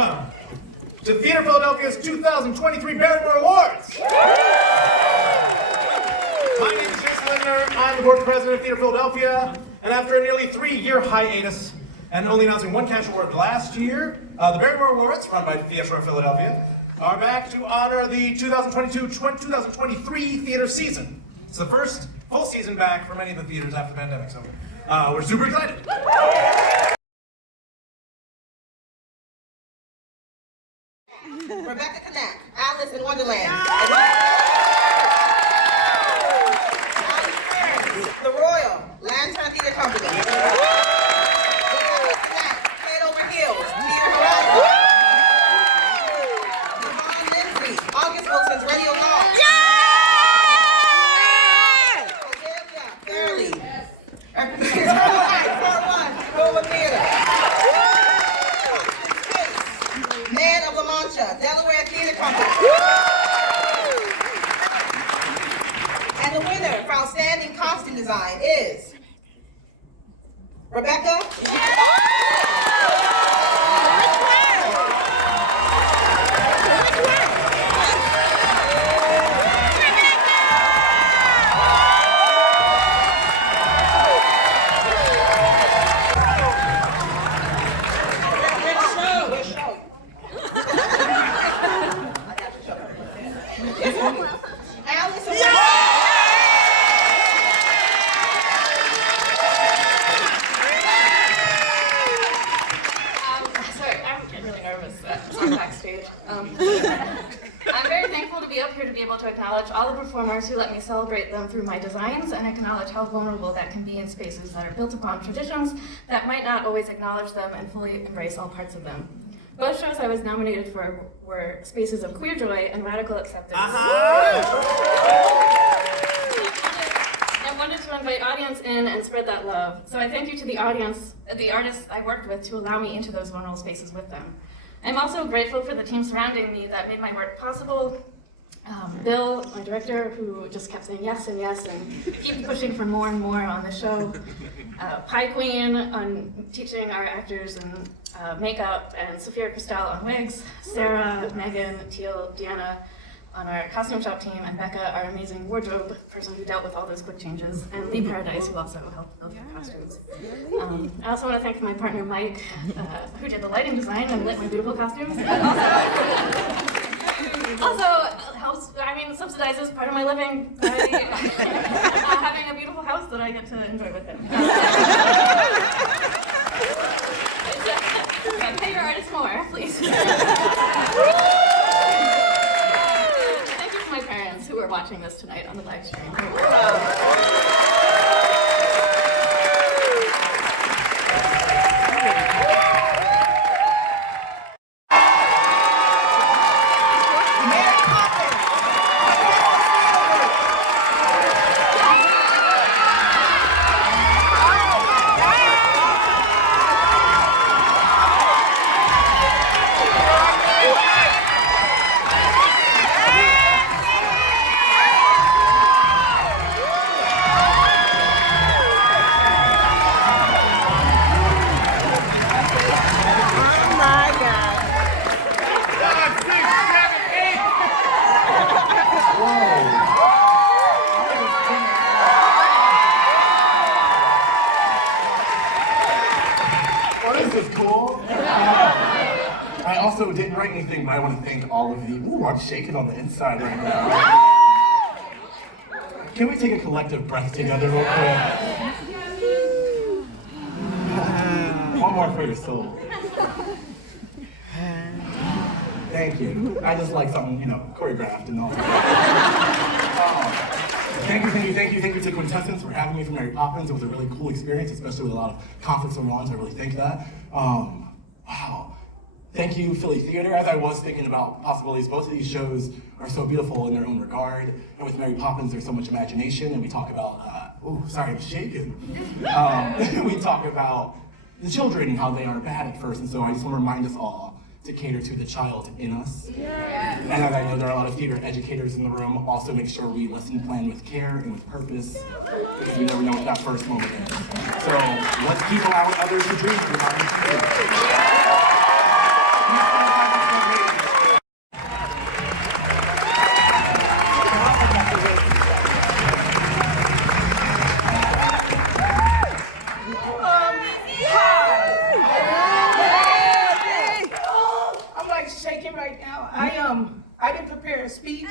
welcome to Theater Philadelphia's 2023 Barrymore Awards. My name is Jason Lindner. I'm the board president of Theater Philadelphia, and after a nearly 3-year hiatus and only announcing one cash award last year, the Barrymore Awards, run by Theater of Philadelphia, are back to honor the 2022-2023 theater season. It's the first full season back for many of the theaters after the pandemic, so we're super excited. Rebecca Knack, Alice in Wonderland. The Royal, Lantern Theater Company. Head Over Heels, Theater Horizon. LeAnne Lindsay, August Wilson's Radio Law. Odelia Fairley, Nova Theater. Man of La Mancha, Delaware Theater Company. And the winner for Outstanding Costume Design is Rebecca. I'm very thankful to be up here to be able to acknowledge all the performers who let me celebrate them through my designs and acknowledge how vulnerable that can be in spaces that are built upon traditions that might not always acknowledge them and fully embrace all parts of them. Both shows I was nominated for were spaces of queer joy and radical acceptance. I wanted to invite audience in and spread that love. So I thank you to the audience, the artists I worked with to allow me into those vulnerable spaces with them. I'm also grateful for the team surrounding me that made my work possible. Bill, my director, who just kept saying yes and yes and keep pushing for more and more on the show. Pie Queen on teaching our actors and makeup, and Sophia Christel on wigs. Sarah, Megan, Teal, Deanna on our costume shop team, and Becca, our amazing wardrobe person who dealt with all those quick changes, and Lee Paradise, who also helped build the costumes. I also want to thank my partner Mike, who did the lighting design and lit my beautiful costumes. Also helps, subsidizes part of my living by having a beautiful house that I get to enjoy with him. Pay your artists more, please. Thank you to my parents who are watching this tonight on the live stream. I also didn't write anything, but I want to thank all of you. Ooh, I'm shaking on the inside right now. Can we take a collective breath together real quick? One more for your soul. Thank you. I just like something, choreographed and all. Thank you to Quintessence for having me for Mary Poppins. It was a really cool experience, especially with a lot of conflicts and wrongs. I really think that. Wow. Thank you, Philly Theater. As I was thinking about possibilities, both of these shows are so beautiful in their own regard. And with Mary Poppins, there's so much imagination, and we talk about, I'm shaking. We talk about the children and how they are bad at first, and so I just want to remind us all to cater to the child in us. Yeah. And as I know there are a lot of theater educators in the room, also make sure we lesson plan with care and with purpose, because we never know what that first moment is. So let's keep allowing others to dream through our theater. fair speech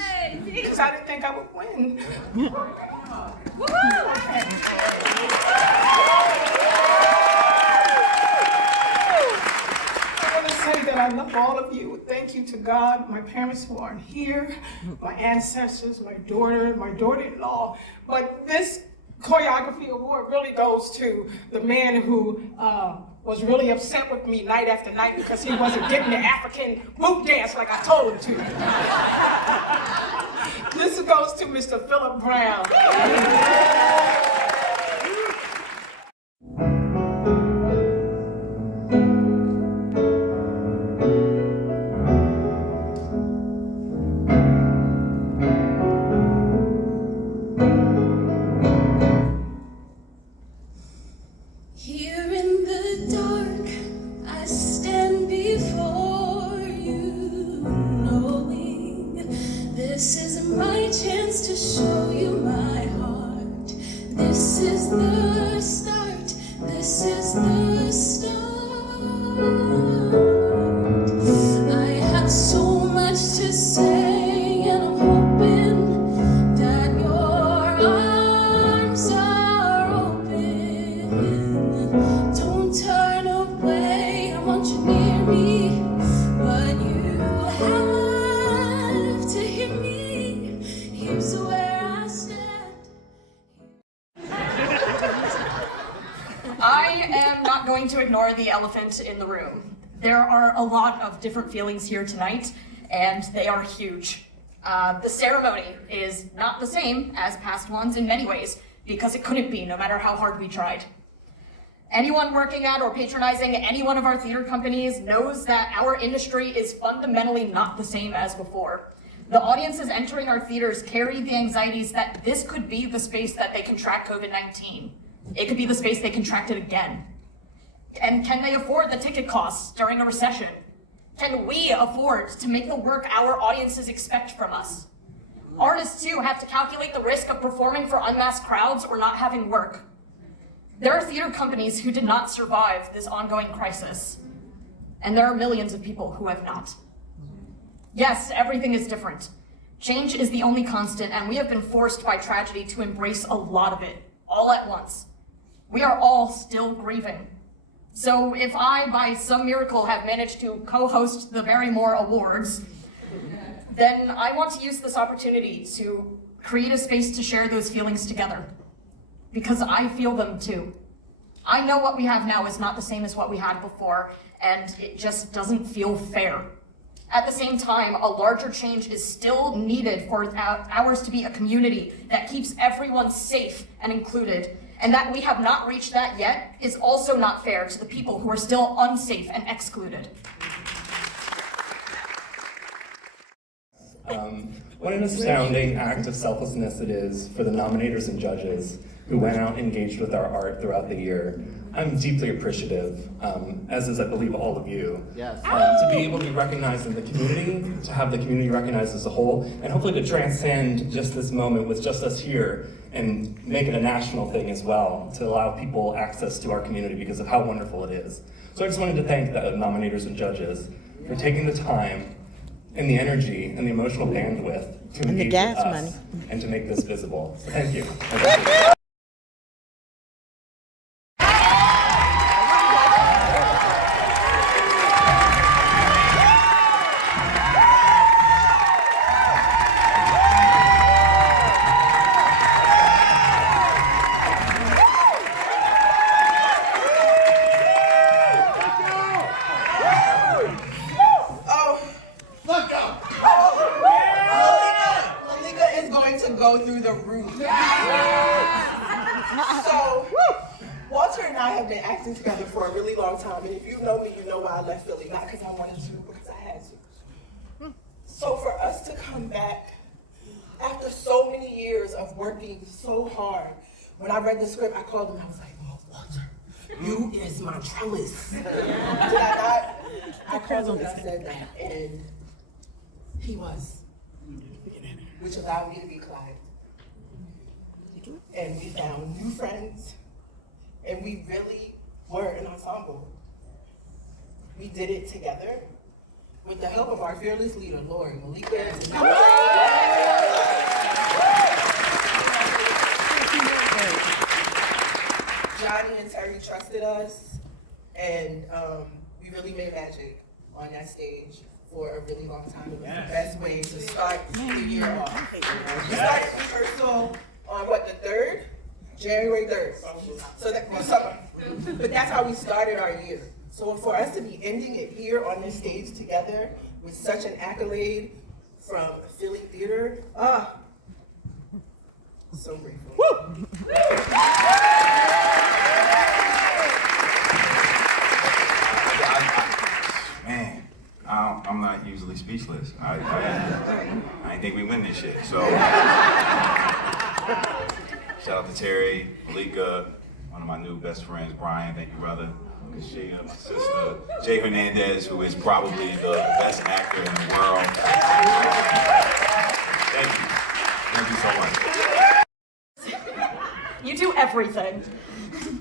because I didn't think I would win. I want to say that I love all of you. Thank you to God, my parents who aren't here, my ancestors, my daughter-in-law. But this choreography award really goes to the man who was really upset with me night after night because he wasn't getting the African boot dance like I told him to. This goes to Mr. Philip Brown. To ignore the elephant in the room. There are a lot of different feelings here tonight, and they are huge. The ceremony is not the same as past ones in many ways, because it couldn't be, no matter how hard we tried. Anyone working at or patronizing any one of our theater companies knows that our industry is fundamentally not the same as before. The audiences entering our theaters carry the anxieties that this could be the space that they contract COVID-19. It could be the space they contract it again. And can they afford the ticket costs during a recession? Can we afford to make the work our audiences expect from us? Artists, too, have to calculate the risk of performing for unmasked crowds or not having work. There are theater companies who did not survive this ongoing crisis, and there are millions of people who have not. Yes, everything is different. Change is the only constant, and we have been forced by tragedy to embrace a lot of it, all at once. We are all still grieving. So if I, by some miracle, have managed to co-host the Barrymore Awards, then I want to use this opportunity to create a space to share those feelings together. Because I feel them too. I know what we have now is not the same as what we had before, and it just doesn't feel fair. At the same time, a larger change is still needed for ours to be a community that keeps everyone safe and included. And that we have not reached that yet is also not fair to the people who are still unsafe and excluded. What an astounding act of selflessness it is for the nominators and judges who went out and engaged with our art throughout the year. I'm deeply appreciative, as is, I believe, all of you, to be able to be recognized in the community, to have the community recognized as a whole, and hopefully to transcend just this moment with just us here and make it a national thing as well, to allow people access to our community because of how wonderful it is. So I just wanted to thank the nominators and judges for taking the time and the energy and the emotional bandwidth to engage with us and to make this visible. So thank you. Go through the roof. So, Walter and I have been acting together for a really long time, and if you know me, you know why I left Philly. Not because I wanted to, because I had to. So for us to come back after so many years of working so hard, when I read the script, I called him. I was like, "Oh, Walter, you is my trellis." Did I not? I called him and I said that, and he was, which allowed me to be Clyde. And we found new friends, and we really were an ensemble. We did it together with the help of our fearless leader, Lori, Malika, Johnny and Terry trusted us, and we really made magic on that stage for a really long time. It was the best way to start the year off. We started rehearsal on the 3rd? January 3rd. So that was summer. But that's how we started our year. So for us to be ending it here on this stage together with such an accolade from Philly Theater, so grateful. Woo! Man, I'm not usually speechless. I didn't think we win this shit. So, shout out to Terry, Malika, one of my new best friends, Brian. Thank you, brother. Kashia, my sister, Jay Hernandez, who is probably the best actor in the world. Thank you. Thank you so much. You do everything.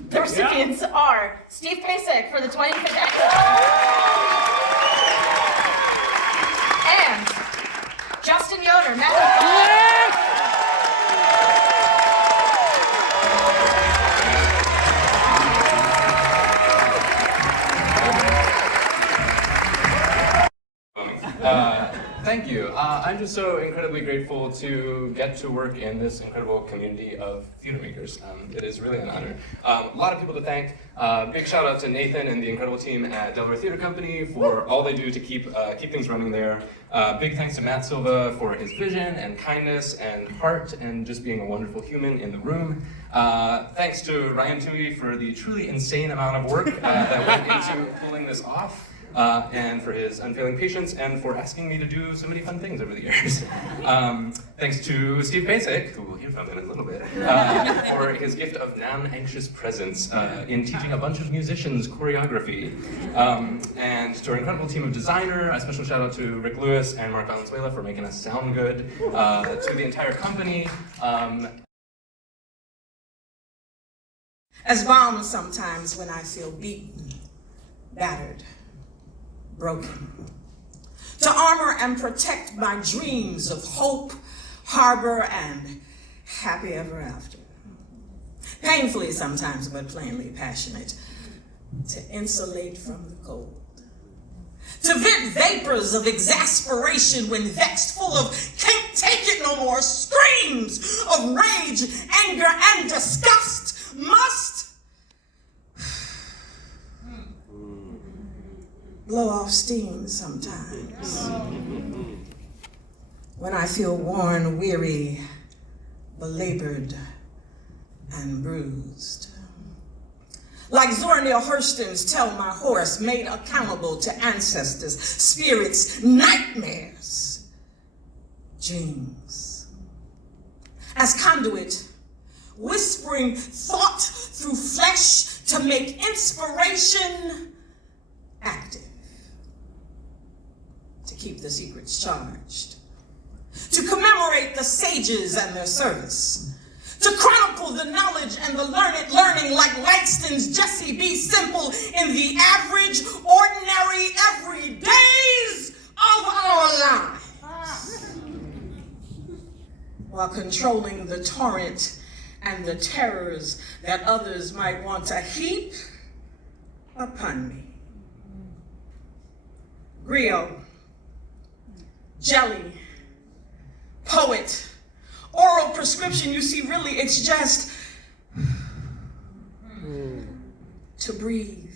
The recipients are Steve Pasek for the 25th and Justin Yoder, Thank you. I'm just so incredibly grateful to get to work in this incredible community of theater makers. It is really an honor. A lot of people to thank. Big shout out to Nathan and the incredible team at Delaware Theater Company for all they do to keep things running there. Big thanks to Matt Silva for his vision and kindness and heart and just being a wonderful human in the room. Thanks to Ryan Tui for the truly insane amount of work that went into pulling this off. And for his unfailing patience, and for asking me to do so many fun things over the years. Thanks to Steve Pasek, who we'll hear from in a little bit, for his gift of non-anxious presence in teaching a bunch of musicians choreography. And to our incredible team of designer, a special shout out to Rick Lewis and Mark Valenzuela for making us sound good. To the entire company. As balm sometimes when I feel beaten, battered, broken, to armor and protect my dreams of hope, harbor, and happy ever after. Painfully sometimes, but plainly passionate, to insulate from the cold. To vent vapors of exasperation when vexed, full of can't take it no more screams of rage, anger, and disgust. Must blow off steam sometimes. When I feel worn, weary, belabored, and bruised. Like Zora Neale Hurston's Tell My Horse, made accountable to ancestors, spirits, nightmares, dreams. As conduit, whispering thought through flesh to make inspiration active. To keep the secrets charged. To commemorate the sages and their service. To chronicle the knowledge and the learned learning like Langston's Jesse B. Simple in the average, ordinary, everydays of our lives. While controlling the torrent and the terrors that others might want to heap upon me. Griot, jelly, poet, oral prescription, you see, really, it's just to breathe.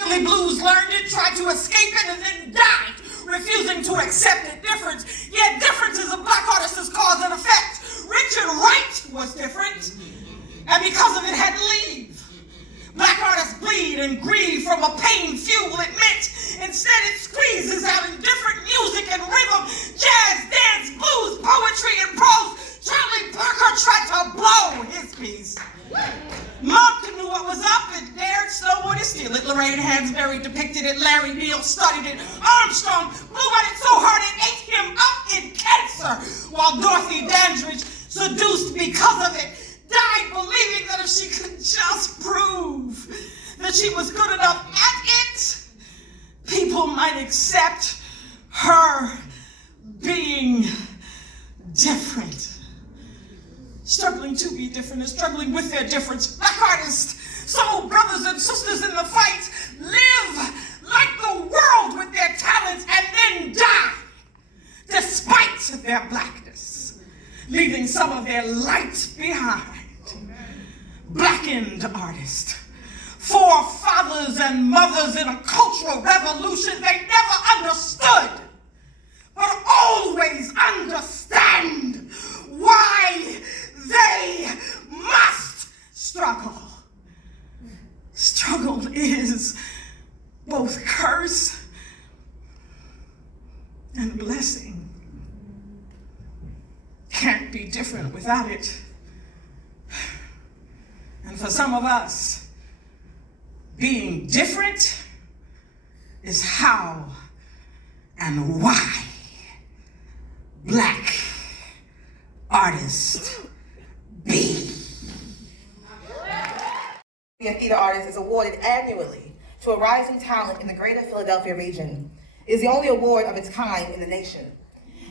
Philly Blues learned it, tried to escape it, and then died, refusing to accept it. Difference, yet differences of black artists' cause and effect. Richard Wright was different, and because of it had to leave. Black artists bleed and grieve from a pain few will admit. Instead, it squeezes out in different music and rhythm. Jazz, dance, blues, poetry, and prose. Charlie Parker tried to blow his piece. Monk knew what was up and dared snowboard to steal it. Lorraine Hansberry depicted it. Larry Neal studied it. Armstrong blew at it so hard it ate him up in cancer. While Dorothy Dandridge, seduced because of it, died believing that if she could just prove that she was good enough at it, people might accept her being different. Struggling to be different and struggling with their difference. Black artists, soul brothers and sisters in the fight, live like the world with their talents and then die despite their blackness, leaving some of their light behind. Blackened artists, forefathers and mothers in a cultural revolution they never understood, but always understand why they must struggle. Struggle is both curse and blessing. Can't be different without it. And for some of us, being different is how and why Black artists be. A theater artist is awarded annually to a rising talent in the greater Philadelphia region. It is the only award of its kind in the nation.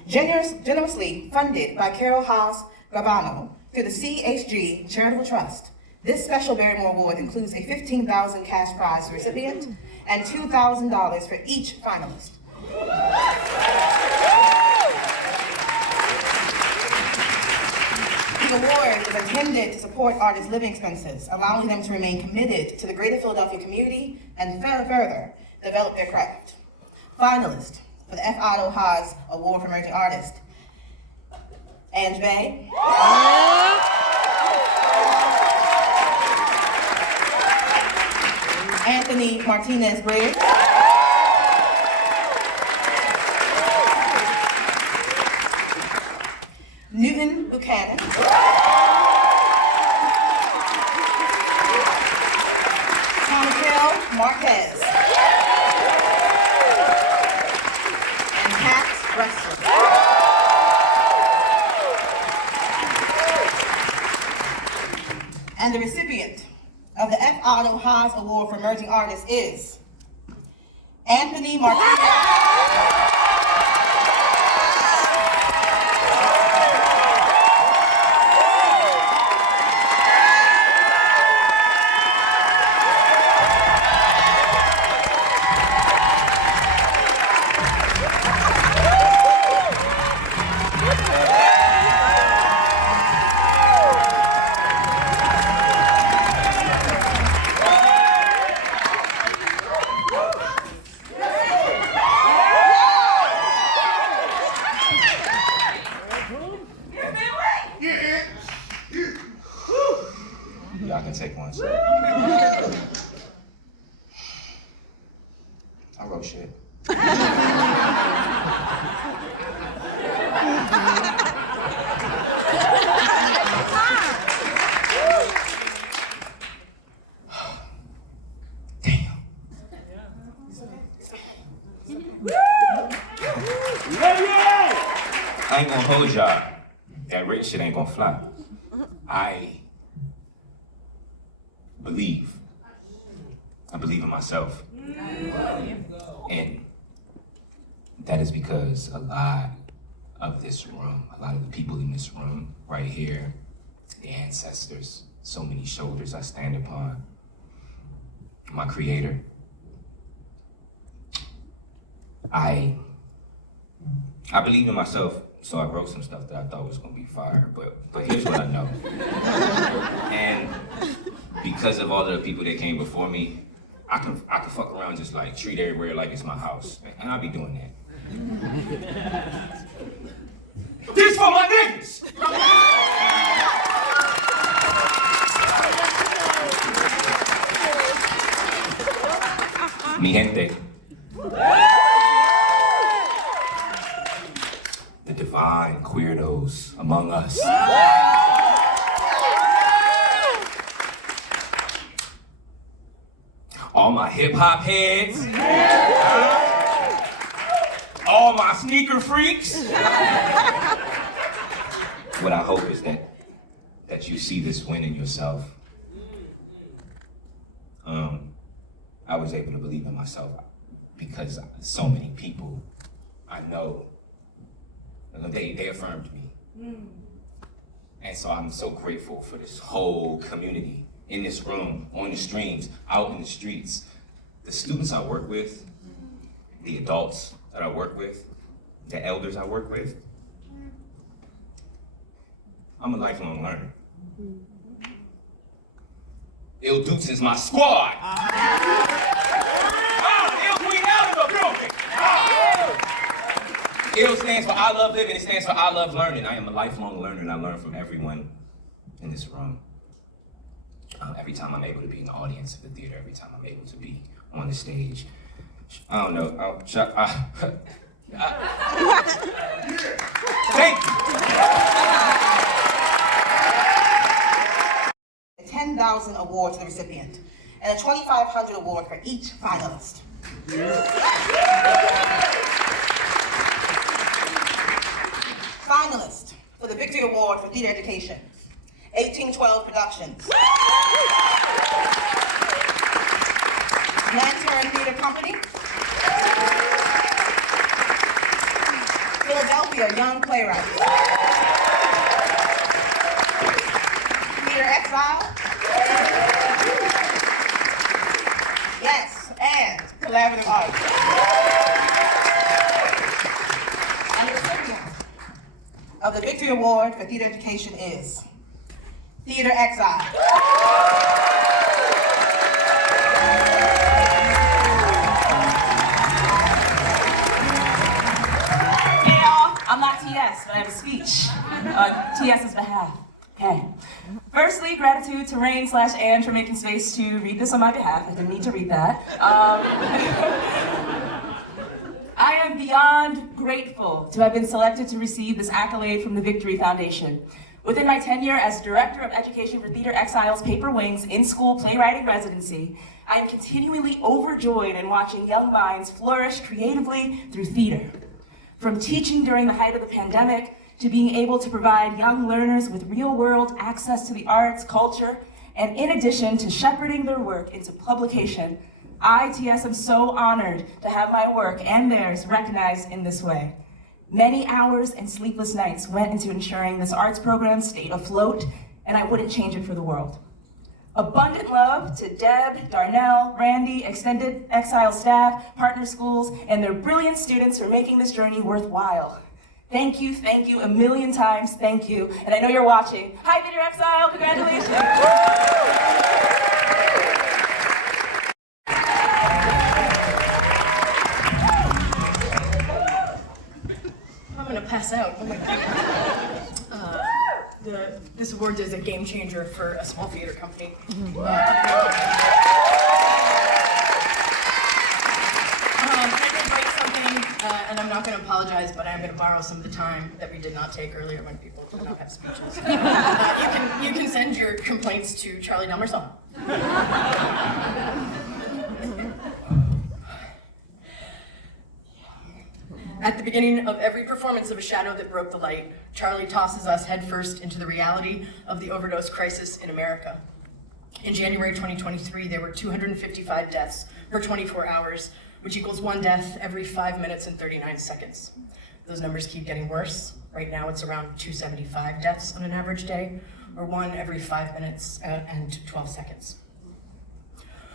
Generously funded by Carol Haas Gravano through the CHG Charitable Trust, this special Barrymore Award includes a $15,000 cash prize recipient and $2,000 for each finalist. The award is intended to support artists' living expenses, allowing them to remain committed to the greater Philadelphia community and further develop their craft. Finalist for the F. Otto Haas Award for Emerging Artist, Ange Bay, Anthony Martinez Briggs, Newton Buchanan, Tonatel Marquez, and Pat Russell. And the recipient of the F. Otto Haas Award for Emerging Artists is Anthony Martinez. Y'all can take one, sir. I wrote shit. I ain't gonna hold y'all. That rich shit ain't gonna fly. I believe in myself. And that is because a lot of this room, a lot of the people in this room right here, the ancestors, so many shoulders I stand upon, my creator. I believe in myself, so I wrote some stuff that I thought was gonna be fire, but here's what I know. And because of all the people that came before me, I can fuck around just like treat everywhere like it's my house, and I'll be doing that. This for my niggas! Mi gente. The divine queerdos among us. All my hip-hop heads. All my sneaker freaks. What I hope is that you see this win in yourself. I was able to believe in myself. because so many people I know, they affirmed me. And so I'm so grateful for this whole community in this room, on the streams, out in the streets. The students I work with, the adults that I work with, the elders I work with. I'm a lifelong learner. Il Dukes is my squad. Il Queen out in the building. Il stands for I love living, it stands for I love learning. I am a lifelong learner and I learn from everyone in this room. Every time I'm able to be in the audience of the theater, every time I'm able to be on the stage. I don't know, thank you. 10,000 award to the recipient, and a 2,500 award for each finalist. Finalist for the Victory Award for Theater Education, 1812 Productions. Lantern Theater Company. Philadelphia Young Playwrights. Theater Exile. Yes, and Collaborative Arts. And the recipient of the Victory Award for Theater Education is Theater Exile. Hey y'all, I'm not TS, but I have a speech on TS's behalf. Okay. Firstly, gratitude to Rain/Anne for making space to read this on my behalf. I didn't need to read that. I am beyond grateful to have been selected to receive this accolade from the Victory Foundation. Within my tenure as Director of Education for Theater Exile's Paper Wings in-school playwriting residency, I am continually overjoyed in watching young minds flourish creatively through theater. From teaching during the height of the pandemic, to being able to provide young learners with real-world access to the arts, culture, and in addition to shepherding their work into publication, I, TS, am so honored to have my work and theirs recognized in this way. Many hours and sleepless nights went into ensuring this arts program stayed afloat, and I wouldn't change it for the world. Abundant love to Deb, Darnell, Randy, extended Exile staff, partner schools, and their brilliant students for making this journey worthwhile. Thank you, a million times, thank you. And I know you're watching. Hi, Theater Exile, congratulations. I'm gonna pass out. Oh my God. This award is a game changer for a small theater company. And I'm not going to apologize, but I'm going to borrow some of the time that we did not take earlier when people did not have speeches. You can send your complaints to Charlie Delmerson. At the beginning of every performance of A Shadow That Broke the Light, Charlie tosses us headfirst into the reality of the overdose crisis in America. In January 2023, there were 255 deaths per 24 hours, which equals 1 death every 5 minutes and 39 seconds. Those numbers keep getting worse. Right now it's around 275 deaths on an average day, or 1 every 5 minutes and 12 seconds.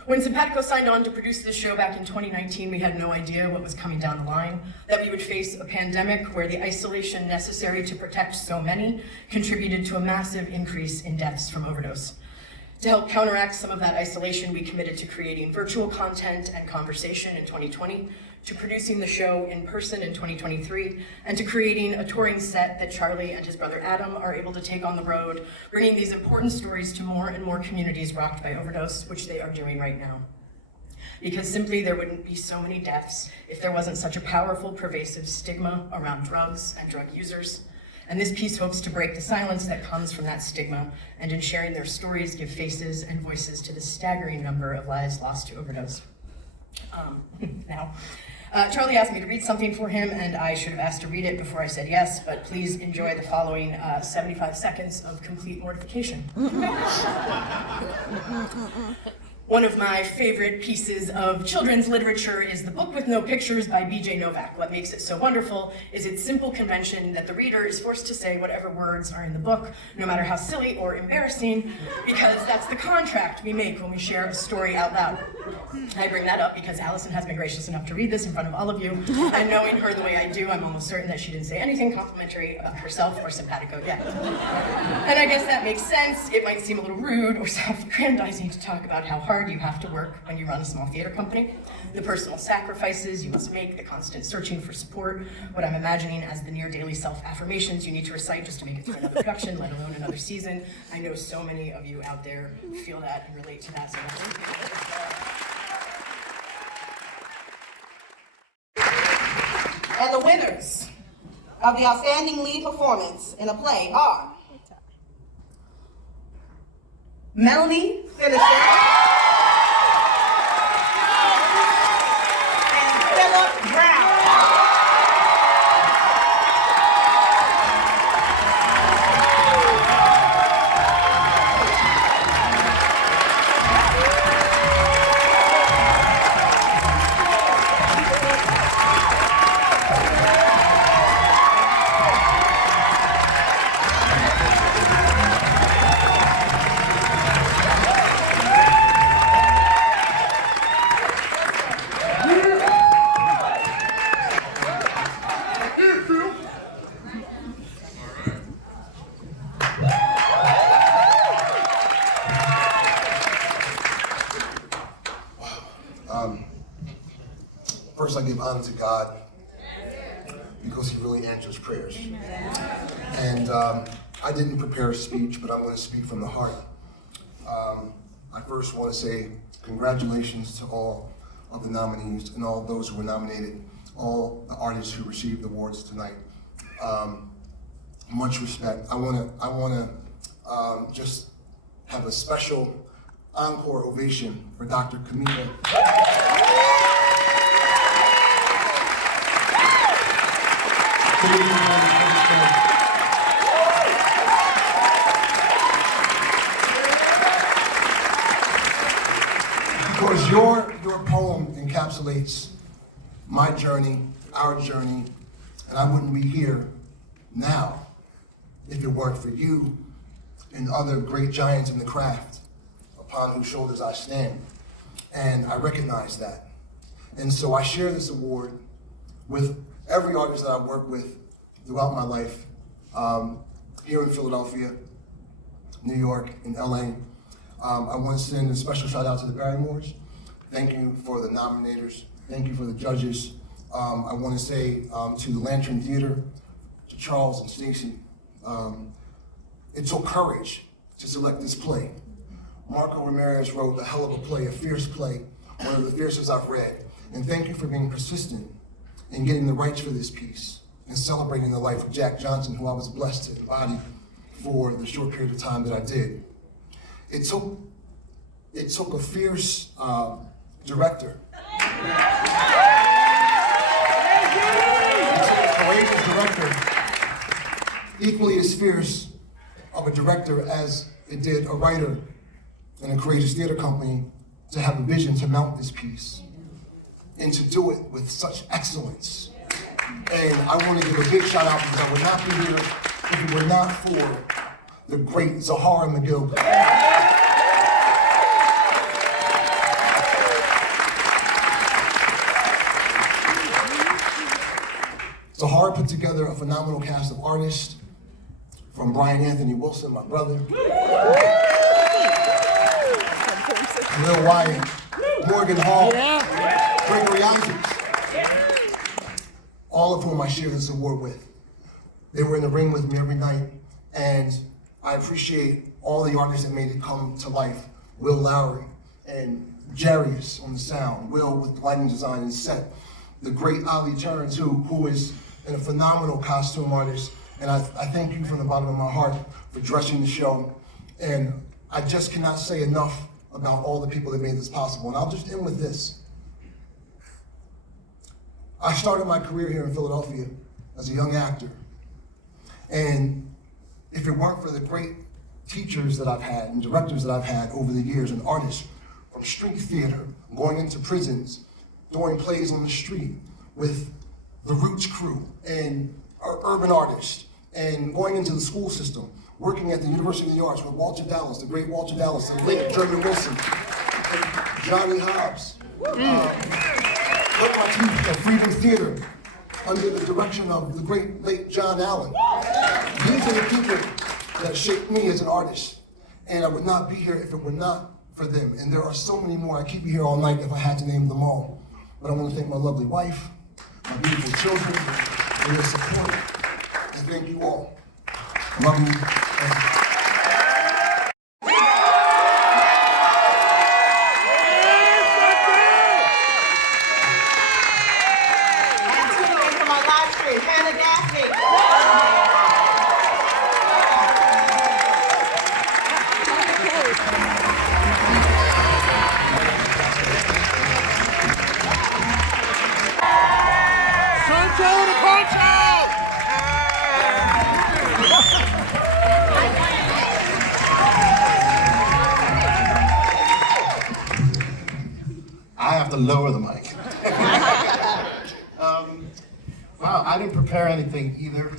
When Simpatico signed on to produce this show back in 2019, we had no idea what was coming down the line, that we would face a pandemic where the isolation necessary to protect so many contributed to a massive increase in deaths from overdose. To help counteract some of that isolation, we committed to creating virtual content and conversation in 2020, to producing the show in person in 2023, and to creating a touring set that Charlie and his brother Adam are able to take on the road, bringing these important stories to more and more communities rocked by overdose, which they are doing right now. Because simply there wouldn't be so many deaths if there wasn't such a powerful, pervasive stigma around drugs and drug users. And this piece hopes to break the silence that comes from that stigma, and in sharing their stories, give faces and voices to the staggering number of lives lost to overdose. Charlie asked me to read something for him, and I should have asked to read it before I said yes, but please enjoy the following 75 seconds of complete mortification. One of my favorite pieces of children's literature is The Book with No Pictures by B.J. Novak. What makes it so wonderful is its simple convention that the reader is forced to say whatever words are in the book, no matter how silly or embarrassing, because that's the contract we make when we share a story out loud. I bring that up because Allison has been gracious enough to read this in front of all of you, and knowing her the way I do, I'm almost certain that she didn't say anything complimentary about herself or simpatico yet. And I guess that makes sense. It might seem a little rude or self-aggrandizing to talk about how hard you have to work when you run a small theater company, the personal sacrifices you must make, the constant searching for support, what I'm imagining as the near daily self-affirmations you need to recite just to make it through another production, let alone another season. I know so many of you out there feel that and relate to that, so thank you. And the winners of the outstanding lead performance in a play are Melanie Finniston and Philip Brown. First, I give honor to God because He really answers prayers. And I didn't prepare a speech, but I'm going to speak from the heart. I first want to say congratulations to all of the nominees and all those who were nominated, all the artists who received awards tonight. Much respect. I want to just have a special encore ovation for Dr. Camila. Because your poem encapsulates my journey, our journey, and I wouldn't be here now if it weren't for you and other great giants in the craft upon whose shoulders I stand. And I recognize that. And so I share this award with every artist that I've worked with throughout my life, here in Philadelphia, New York, and LA. I want to send a special shout out to the Barrymores. Thank you for the nominators. Thank you for the judges. I want to say to the Lantern Theater, to Charles and Stacy, it took courage to select this play. Marco Ramirez wrote a hell of a play, a fierce play, one of the fiercest I've read. And thank you for being persistent in getting the rights for this piece and celebrating the life of Jack Johnson, who I was blessed to embody for the short period of time that I did. It took a fierce director. It took a courageous director, equally as fierce of a director as it did a writer in a courageous theater company to have a vision to mount this piece and to do it with such excellence. And I want to give a big shout out because I would not be here if it were not for the great Zahara McGill. Zahara put together a phenomenal cast of artists, from Brian Anthony Wilson, my brother, Lil Wyatt, Morgan Hall, Gregory Isaacs, all of whom I share this award with. They were in the ring with me every night, and I appreciate all the artists that made it come to life. Will Lowry and Jarius on the sound, Will with the lighting design and set, the great Ali Turns, who is a phenomenal costume artist, and I thank you from the bottom of my heart for dressing the show. And I just cannot say enough about all the people that made this possible. And I'll just end with this. I started my career here in Philadelphia as a young actor. And if it weren't for the great teachers that I've had and directors that I've had over the years and artists, from from street theater, going into prisons, doing plays on the street with the Roots crew and urban artists, and going into the school system, working at the University of the Arts with Walter Dallas, the great Walter Dallas, the late Jeremy Wilson, and Johnny Hobbs. Cut my teeth at Freedom Theater under the direction of the great late John Allen. These are the people that shaped me as an artist, and I would not be here if it were not for them. And there are so many more. I keep you here all night if I had to name them all. But I want to thank my lovely wife, my beautiful children, for their support, and thank you all. I love you. Thank you. I have to lower the mic. Wow, I didn't prepare anything either.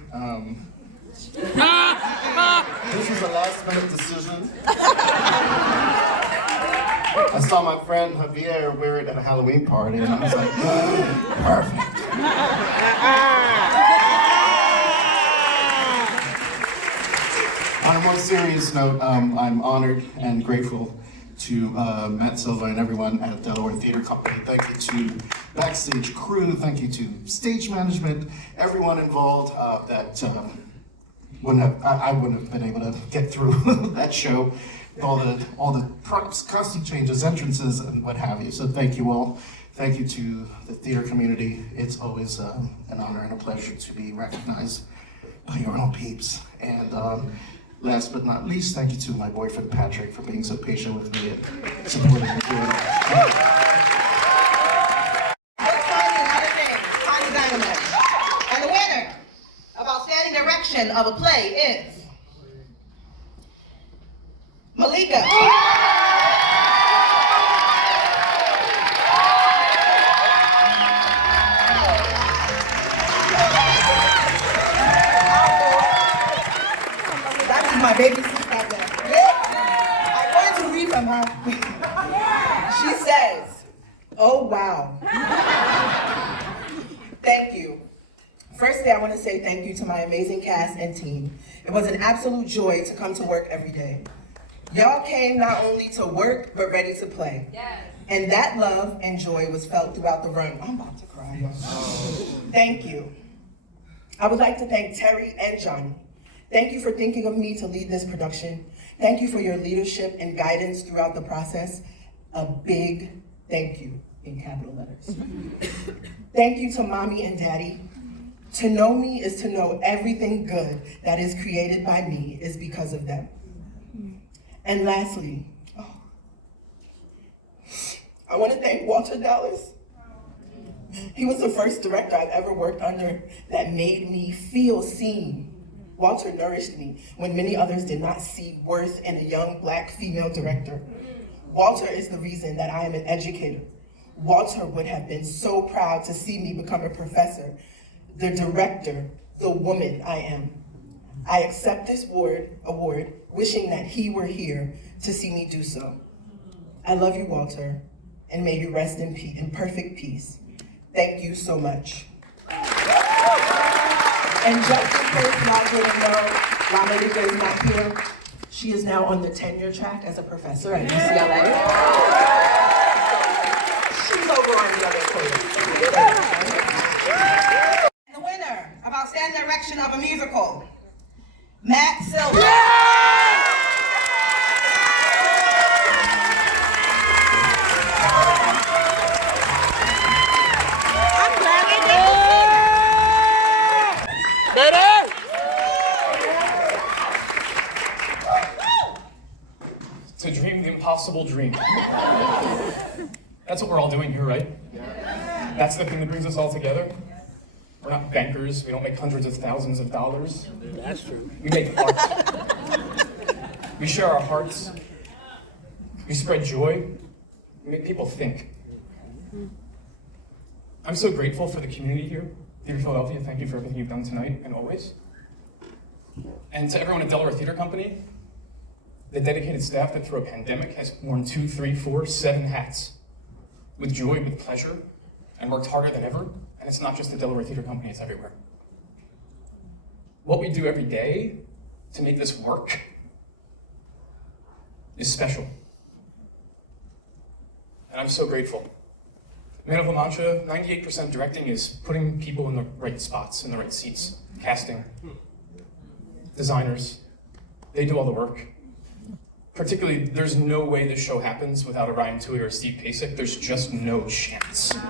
This is a last minute decision. I saw my friend Javier wear it at a Halloween party and I was like, perfect. On a more serious note, I'm honored and grateful to Matt Silva and everyone at Delaware Theater Company. Thank you to backstage crew, thank you to stage management, everyone involved that I wouldn't have been able to get through that show. All the props, costume changes, entrances, and what have you. So thank you all. Thank you to the theater community. It's always an honor and a pleasure to be recognized by your own peeps. And last but not least, thank you to my boyfriend Patrick for being so patient with me and supporting me through it all. And the winner of Outstanding Direction of a Play is Malika. My baby sister back there. I'm going to read from her. She says, oh wow. Thank you. Firstly, I want to say thank you to my amazing cast and team. It was an absolute joy to come to work every day. Y'all came not only to work, but ready to play. Yes. And that love and joy was felt throughout the run. I'm about to cry, y'all. Thank you. I would like to thank Terry and Johnny. Thank you for thinking of me to lead this production. Thank you for your leadership and guidance throughout the process. A big thank you in capital letters. Thank you to Mommy and Daddy. To know me is to know everything good that is created by me is because of them. And lastly, I want to thank Walter Dallas. He was the first director I've ever worked under that made me feel seen. Walter nourished me when many others did not see worth in a young Black female director. Walter is the reason that I am an educator. Walter would have been so proud to see me become a professor, the director, the woman I am. I accept this award, wishing that he were here to see me do so. I love you, Walter, and may you rest in perfect peace. Thank you so much. And just in case y'all didn't know, while Malika is not here, she is now on the tenure track as a professor at UCLA. She's over on the other court. The winner of Outstanding Direction of a Musical, Matt Silva. I'm glad I did. To dream the impossible dream. That's what we're all doing here, right? That's the thing that brings us all together. We're not bankers. We don't make hundreds of thousands of dollars. That's true. We make art. We share our hearts. We spread joy. make people think. I'm so grateful for the community here. Theater Philadelphia, thank you for everything you've done tonight and always. And to everyone at Delaware Theater Company, the dedicated staff that through a pandemic has worn 2, 3, 4, 7 hats with joy, with pleasure, and worked harder than ever. And it's not just the Delaware Theater Company, it's everywhere. What we do every day to make this work is special. And I'm so grateful. Man of La Mancha, 98% directing is putting people in the right spots, in the right seats. Casting, designers, they do all the work. Particularly, there's no way this show happens without a Ryan Tui or a Steve Pasek. There's just no chance. The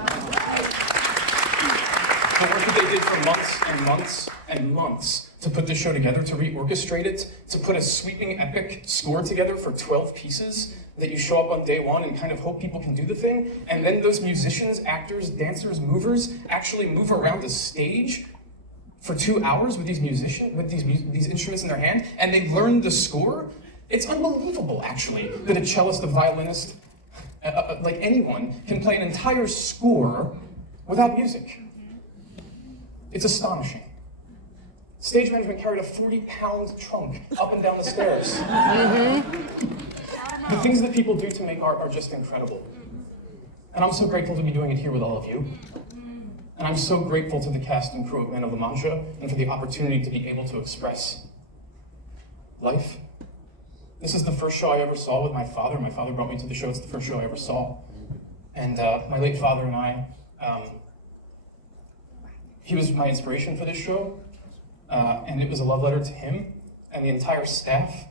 work that they did for months and months and months to put this show together, to re-orchestrate it, to put a sweeping epic score together for 12 pieces that you show up on day one and kind of hope people can do the thing, and then those musicians, actors, dancers, movers actually move around the stage for 2 hours with these instruments in their hand, and they learn the score. It's unbelievable, actually, that a cellist, a violinist, like anyone, can play an entire score without music. It's astonishing. Stage management carried a 40-pound trunk up and down the stairs. The things that people do to make art are just incredible. And I'm so grateful to be doing it here with all of you. And I'm so grateful to the cast and crew of Man of La Mancha and for the opportunity to be able to express life. This is the first show I ever saw with my father. My father brought me to the show. It's the first show I ever saw. And my late father and I, he was my inspiration for this show. And it was a love letter to him, and the entire staff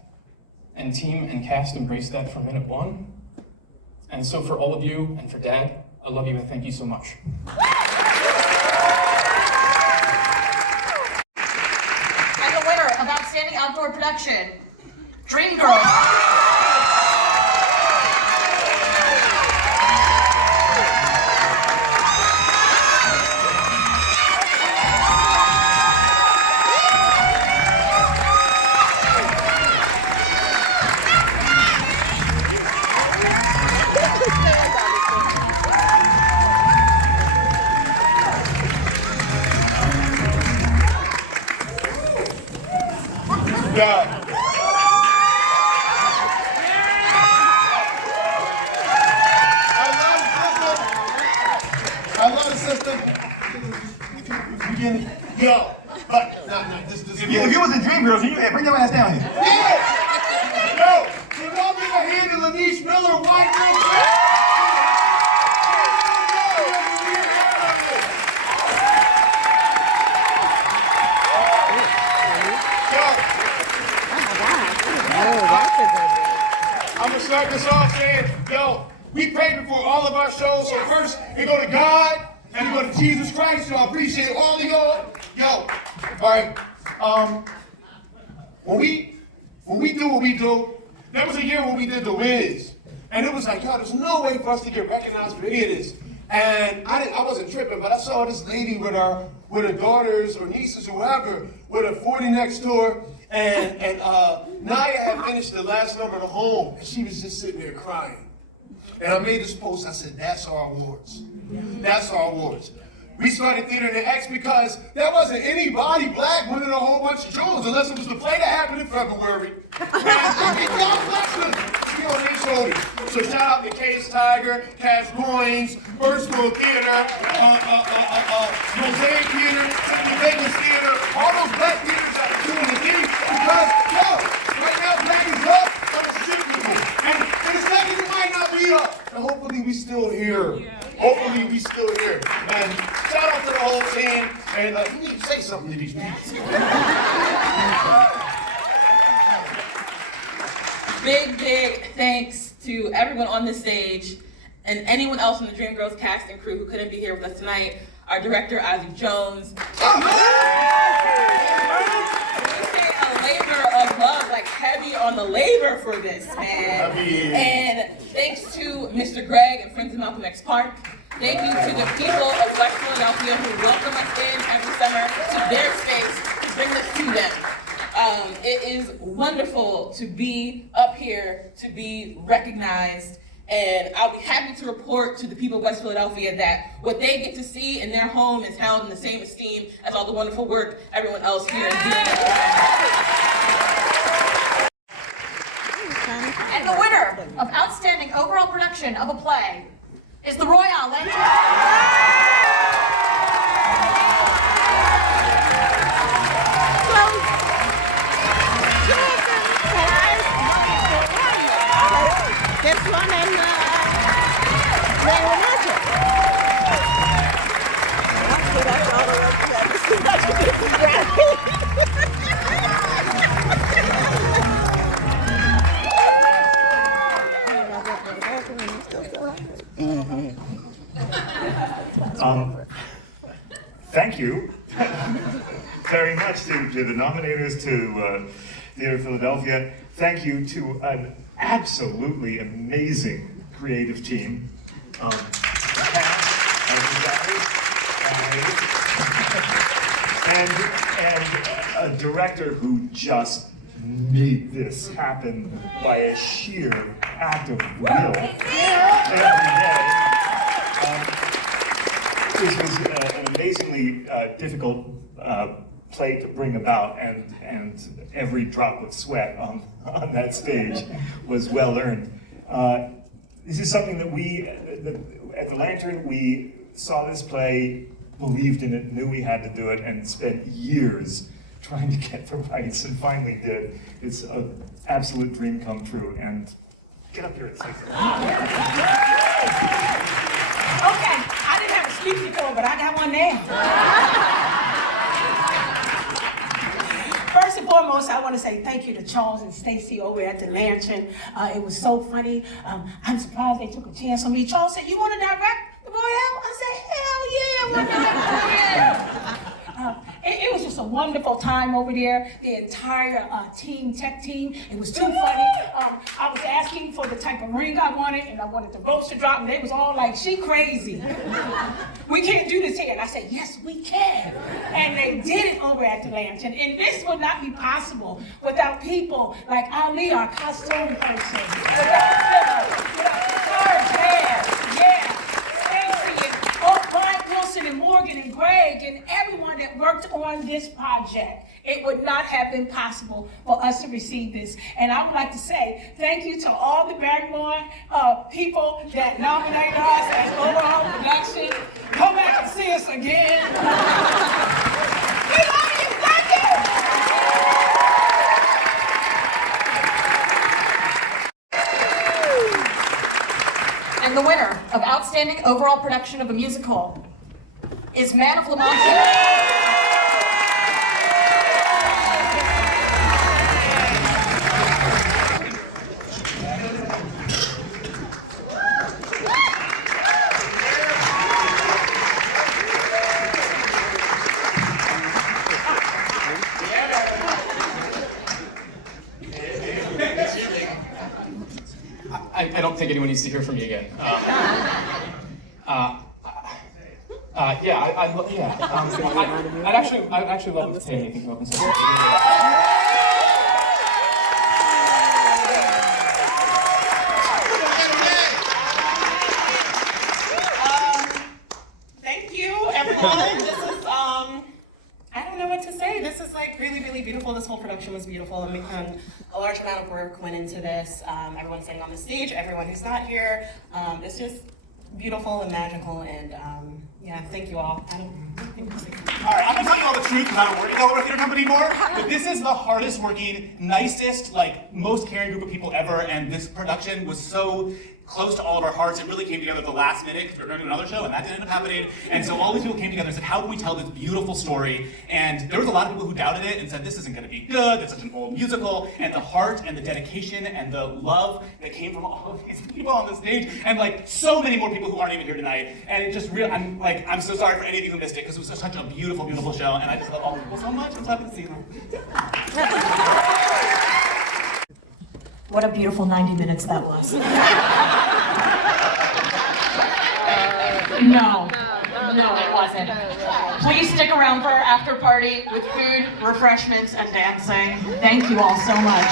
and team and cast embraced that from minute one. And so for all of you and for Dad, I love you and thank you so much. And the winner of Outstanding Outdoor Production, Dreamgirls. God. I love the system. Yo, but this if you was in Dreamgirls, you bring your ass down here. Yeah. Yo, can y'all give a hand to Lanice Miller, white girl? I'm gonna start this off saying, yo, we pray before all of our shows. So first, we go to God, and we go to Jesus Christ. So I appreciate all of y'all. Yo, all right. When we do what we do, there was a year when we did The Wiz, and it was like, yo, there's no way for us to get recognized for any of this. And I wasn't tripping, but I saw this lady with her daughters or nieces or whoever with a 40 next door. And Naya had finished the last number of The Home, and she was just sitting there crying. And I made this post, I said, that's our awards. That's our awards. We started Theater in the X because there wasn't anybody black winning a whole bunch of jewels unless it was the play that happened in February. And God bless them. She on their shoulders. So shout out to Case Tiger, Cash Goins, First World Theater, Mosaic Theater, Sydney Vegas Theater, all those black theaters that are doing the thing because, yo, right now black is up on the shit people. And in a second it might not be up. And hopefully we still here. Hopefully we still here. And shout out to the whole team. And you need to say something to these people. Big thanks to everyone on the stage and anyone else in the Dreamgirls cast and crew who couldn't be here with us tonight. Our director, Ozzy Jones. A labor of love, like heavy on the labor for this, man. And thanks to Mr. Greg and Friends of Malcolm X Park. Thank you to the people of West Philadelphia who welcome us in every summer to their space to bring this to them. It is wonderful to be up here, to be recognized, And I'll be happy to report to the people of West Philadelphia that what they get to see in their home is held in the same esteem as all the wonderful work everyone else here is doing. And the winner of Outstanding Overall Production of a Play is the Royal Lantern. This one and Leonardo. That's all the Thank you very much to the nominators, to Theater of Philadelphia. Thank you to an absolutely amazing creative team. And a director who just made this happen by a sheer act of will every day. This was an amazingly difficult play to bring about, and every drop of sweat on that stage was well earned. This is something that we, at the Lantern, we saw this play, believed in it, knew we had to do it, and spent years trying to get the rights, and finally did. It's an absolute dream come true, and get up here and say something. Okay, I didn't have a speech before, but I got one now. First and foremost, I want to say thank you to Charles and Stacy over at the Lantern. It was so funny. I'm surprised they took a chance on me. Charles said, "You want to direct the Royale?" I said, "Hell yeah, I want to direct the Royale." It was just a wonderful time over there. The entire tech team. It was too funny. I was asking for the type of ring I wanted, and I wanted the ropes to drop, and they was all like, "She crazy. We can't do this here." And I said, "Yes, we can." And they did it over at the Lantern. And this would not be possible without people like Ali, our costume person. And Morgan and Greg and everyone that worked on this project. It would not have been possible for us to receive this. And I would like to say thank you to all the Barrymore people that nominated us as overall production. Come back and see us again. We love you. Thank you. And the winner of Outstanding Overall Production of a Musical is Man of Lamont. I don't think anyone needs to hear from me again. I'd actually love to say anything about this. Thank you, everyone. This is, I don't know what to say. This is like really, really beautiful. This whole production was beautiful, and a large amount of work went into this. Everyone sitting on the stage, everyone who's not here. It's just beautiful and magical, and yeah, thank you all. All right, I'm gonna tell you all the truth because I don't work at Delaware Theater Company anymore, but this is the hardest working, nicest, like, most caring group of people ever, and this production was so close to all of our hearts. It really came together at the last minute because we were going to do another show, and that didn't end up happening. And so all these people came together and said, how can we tell this beautiful story? And there was a lot of people who doubted it and said, this isn't going to be good, it's such an old musical. And the heart and the dedication and the love that came from all of these people on the stage, and like so many more people who aren't even here tonight. And it just really, I'm so sorry for any of you who missed it because it was such a beautiful, beautiful show, and I just love all the people so much. I'm so happy to see them. What a beautiful 90 minutes that was. No, it wasn't. Please stick around for our after party with food, refreshments, and dancing. Thank you all so much.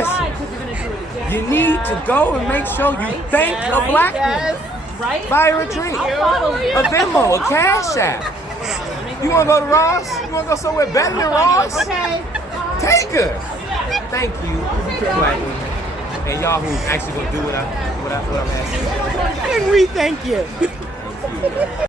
listen, you need to go and make sure you thank a black woman. Buy her a drink, a Venmo, a Cash App. You want to go to Ross? You want to go somewhere better than Ross? Take her. Thank you, black women, and y'all who's actually going to do what I'm asking. And we thank you.